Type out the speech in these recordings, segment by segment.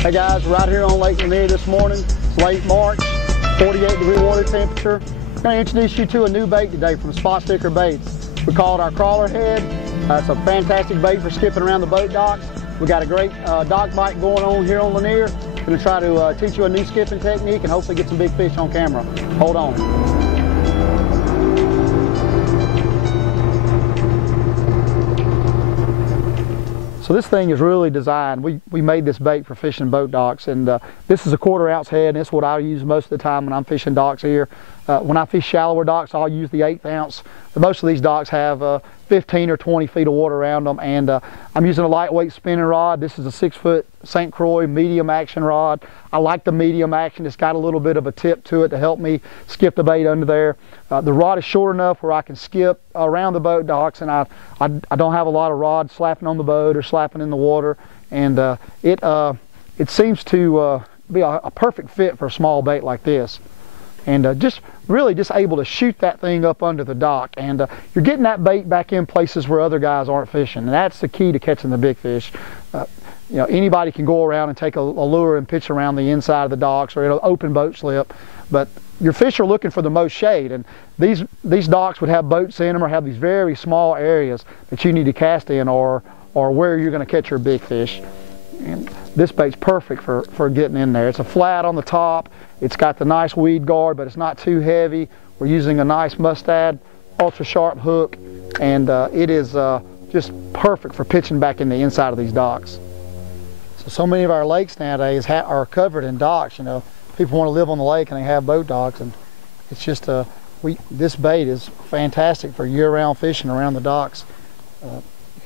Hey guys, we're out here on Lake Lanier this morning. It's late March, 48-degree water temperature. I'm going to introduce you to a new bait today from SpotSticker Baits. We call it our crawler head. It's a fantastic bait for skipping around the boat docks. We got a great dock bite going on here on Lanier. I'm going to try to teach you a new skipping technique and hopefully get some big fish on camera. Hold on. So this thing is really designed. We made this bait for fishing boat docks, and this is a 1/4 ounce head, and it's what I use most of the time when I'm fishing docks here. When I fish shallower docks, I'll use the 1/8 ounce. But most of these docks have 15 or 20 feet of water around them, and I'm using a lightweight spinning rod. This is a 6-foot St. Croix medium action rod. I like the medium action. It's got a little bit of a tip to it to help me skip the bait under there. The rod is short enough where I can skip around the boat docks, and I don't have a lot of rod slapping on the boat or slapping in the water, and it seems to be a perfect fit for a small bait like this. And just able to shoot that thing up under the dock, and you're getting that bait back in places where other guys aren't fishing, and that's the key to catching the big fish. You know, anybody can go around and take a lure and pitch around the inside of the docks or an open boat slip, but your fish are looking for the most shade, and these docks would have boats in them or have these very small areas that you need to cast in, or where you're going to catch your big fish. And this bait's perfect for getting in there. It's a flat on the top. It's got the nice weed guard, but it's not too heavy. We're using a nice Mustad ultra sharp hook, and it is just perfect for pitching back in the inside of these docks. So many of our lakes nowadays are covered in docks. You know, people want to live on the lake and they have boat docks, and it's just this bait is fantastic for year-round fishing around the docks.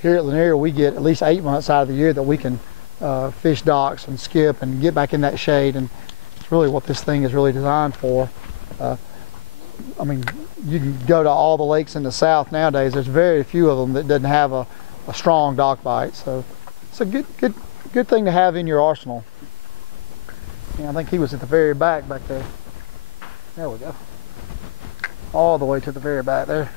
Here at Lanier, we get at least 8 months out of the year that we can fish docks and skip and get back in that shade, and it's really what this thing is really designed for. I mean, you can go to all the lakes in the south nowadays. There's very few of them that doesn't have a strong dock bite, so it's a good thing to have in your arsenal. Yeah, I think he was at the very back there. There we go. All the way to the very back there.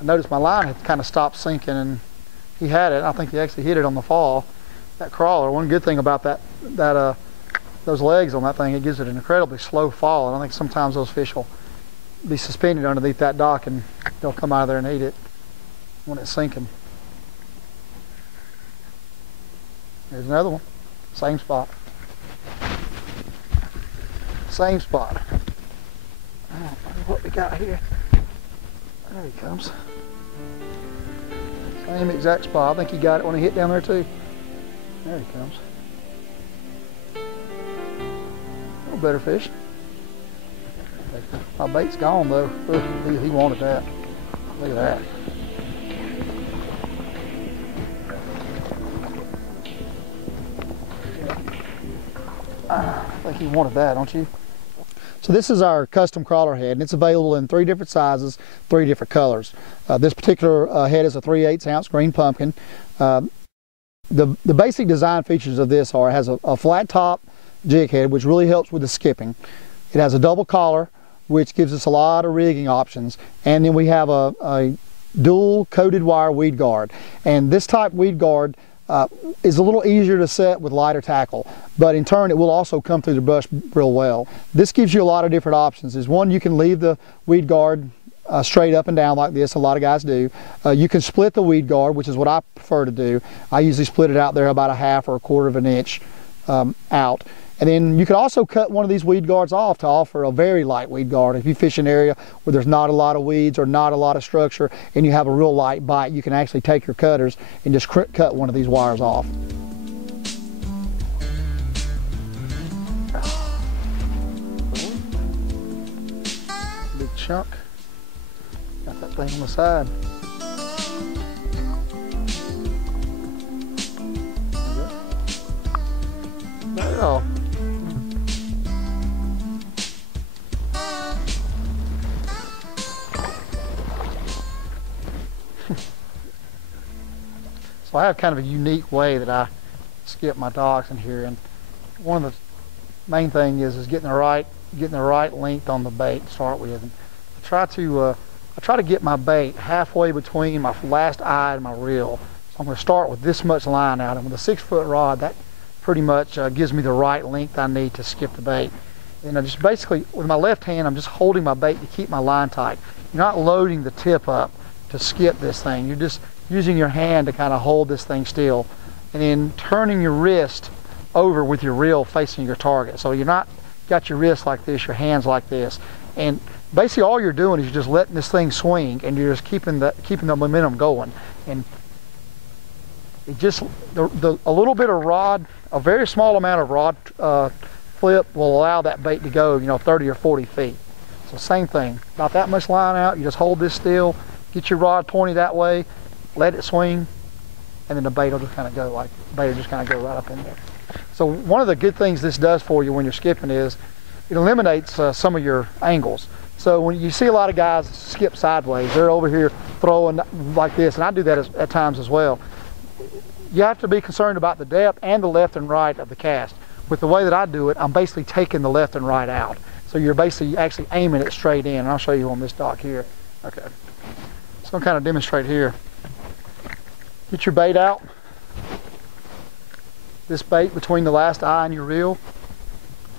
I noticed my line had kind of stopped sinking, and he had it. I think he actually hit it on the fall. That crawler, one good thing about those legs on that thing, it gives it an incredibly slow fall, and I think sometimes those fish will be suspended underneath that dock and they'll come out of there and eat it when it's sinking. There's another one. Same spot. Same spot. I don't know what we got here. There he comes. Same exact spot. I think he got it when he hit down there too. There he comes. A little better fish. My bait's gone though. Ooh, he wanted that. Look at that. I think he wanted that, don't you? So this is our custom crawler head, and it's available in 3 different sizes, 3 different colors. This particular head is a 3/8 ounce green pumpkin. The basic design features of this are it has a flat top jig head, which really helps with the skipping. It has a double collar, which gives us a lot of rigging options, and then we have a dual coated wire weed guard. And this type weed guard is a little easier to set with lighter tackle, but in turn it will also come through the brush real well. This gives you a lot of different options. Is one, you can leave the weed guard straight up and down like this. A lot of guys do. You can split the weed guard, which is what I prefer to do. I usually split it out there about a 1/2 or 1/4 of an inch out. And then you can also cut one of these weed guards off to offer a very light weed guard. If you fish an area where there's not a lot of weeds or not a lot of structure and you have a real light bite, you can actually take your cutters and just cut one of these wires off. Big chunk. Got that thing on the side. There. So I have kind of a unique way that I skip my docks in here, and one of the main thing is getting the right length on the bait to start with. And I try to get my bait halfway between my last eye and my reel. So I'm going to start with this much line out, and with a 6-foot rod, that pretty much gives me the right length I need to skip the bait. And I just basically, with my left hand, I'm just holding my bait to keep my line tight. You're not loading the tip up to skip this thing. You're just using your hand to kind of hold this thing still, and then turning your wrist over with your reel facing your target. So you're not got your wrist like this, your hands like this, and basically all you're doing is you're just letting this thing swing, and you're just keeping the momentum going. And it just a little bit of rod, a very small amount of rod flip will allow that bait to go, 30 or 40 feet. So same thing, about that much line out, you just hold this still, get your rod pointed that way, let it swing, and then the bait will just kind of go right up in there. So one of the good things this does for you when you're skipping is it eliminates some of your angles. So when you see a lot of guys skip sideways, they're over here throwing like this, and I do that at times as well. You have to be concerned about the depth and the left and right of the cast. With the way that I do it, I'm basically taking the left and right out. So you're basically actually aiming it straight in. And I'll show you on this dock here. Okay. So I'm going to kind of demonstrate here. Get your bait out. This bait between the last eye and your reel.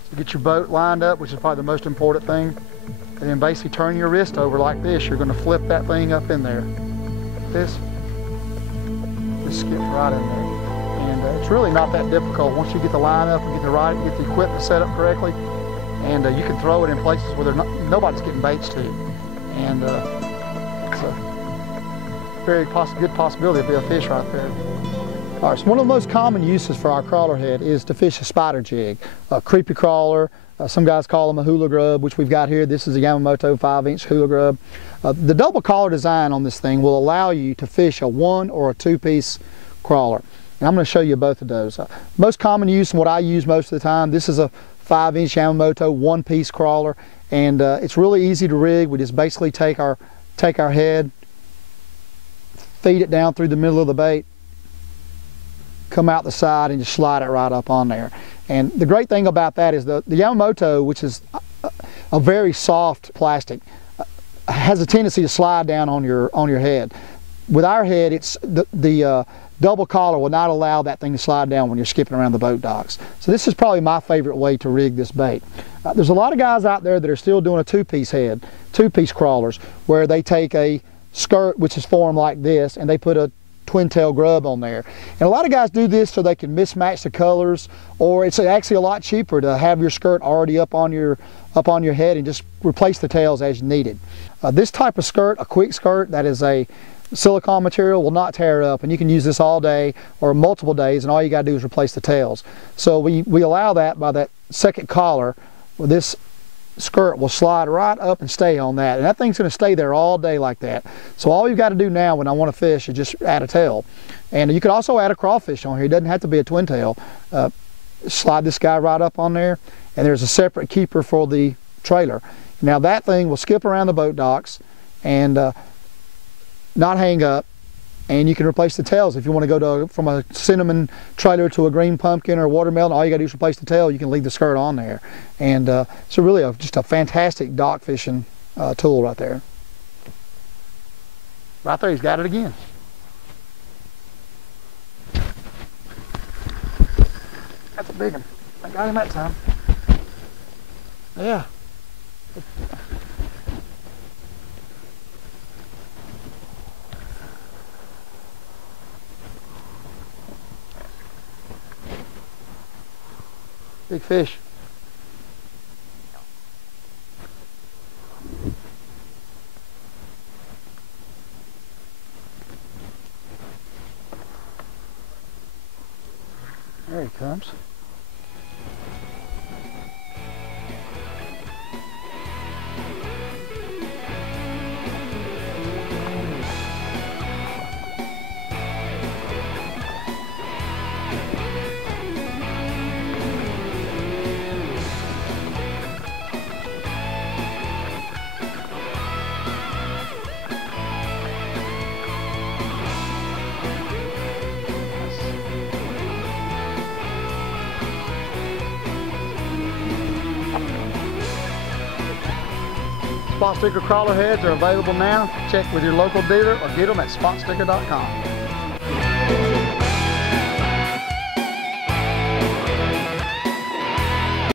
So get your boat lined up, which is probably the most important thing. And then basically turn your wrist over like this. You're going to flip that thing up in there. Like this. This skips right in there. And it's really not that difficult once you get the line up and get the equipment set up correctly. And you can throw it in places where nobody's getting baits to. And it's a very good possibility to be a fish right there. All right, so one of the most common uses for our crawler head is to fish a spider jig, a creepy crawler. Some guys call them a hula grub, which we've got here. This is a Yamamoto 5-inch hula grub. The double collar design on this thing will allow you to fish a 1 or a 2-piece crawler. And I'm going to show you both of those. Most common use and what I use most of the time, this is a 5-inch Yamamoto 1-piece crawler, and it's really easy to rig. We just basically take our head, feed it down through the middle of the bait, come out the side, and just slide it right up on there. And the great thing about that is the Yamamoto, which is a very soft plastic, has a tendency to slide down on your head. With our head, it's the double collar will not allow that thing to slide down when you're skipping around the boat docks. So this is probably my favorite way to rig this bait. There's a lot of guys out there that are still doing a 2-piece head, 2-piece crawlers, where they take a skirt which is formed like this and they put a twin tail grub on there. And a lot of guys do this so they can mismatch the colors, or it's actually a lot cheaper to have your skirt already up on your head and just replace the tails as you need it. This type of skirt, a quick skirt that is a silicone material, will not tear up, and you can use this all day or multiple days, and all you got to do is replace the tails. So we allow that by that second collar. Well, this skirt will slide right up and stay on that, and that thing's going to stay there all day like that. So all you've got to do now when I want to fish is just add a tail, and you can also add a crawfish on here. It doesn't have to be a twin tail. Slide this guy right up on there, and there's a separate keeper for the trailer. Now that thing will skip around the boat docks and not hang up, and you can replace the tails. If you want to go from a cinnamon trailer to a green pumpkin or watermelon, all you got to do is replace the tail. You can leave the skirt on there, and it's really just a fantastic dock fishing tool right there. Right there, he's got it again. That's a big one. I got him that time. Yeah. Big fish. There he comes. SpotSticker crawler heads are available now. Check with your local dealer or get them at SpotSticker.com.